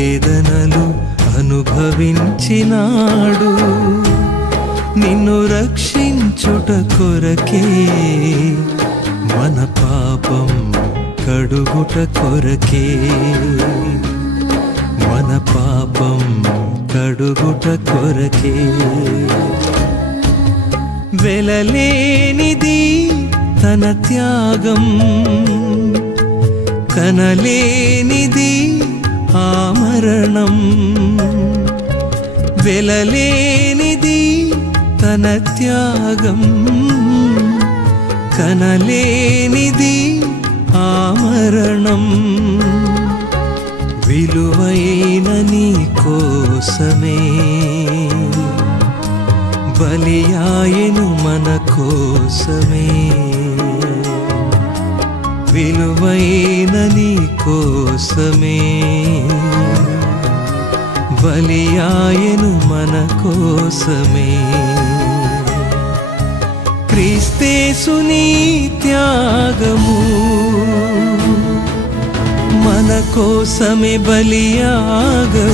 వేదనలు అనుభవించినాడు. నిన్ను రక్షించుట కొరకే మన పాపం కడుగుట కొరకే. మన పాపం కడుగుట కొరకే. వెలలేనిది తన త్యాగం కనలేనిది మరణం వెలలేనిది తన త్యాగం కనలేనిది ఆమరణం విలువైన నీ కోసమే బలియాయను మన కోసమే విలువైన నీ కోసమే బలియాయను మన కోసమే. క్రీస్తేసుని త్యాగము మన కోసమే బలియాగము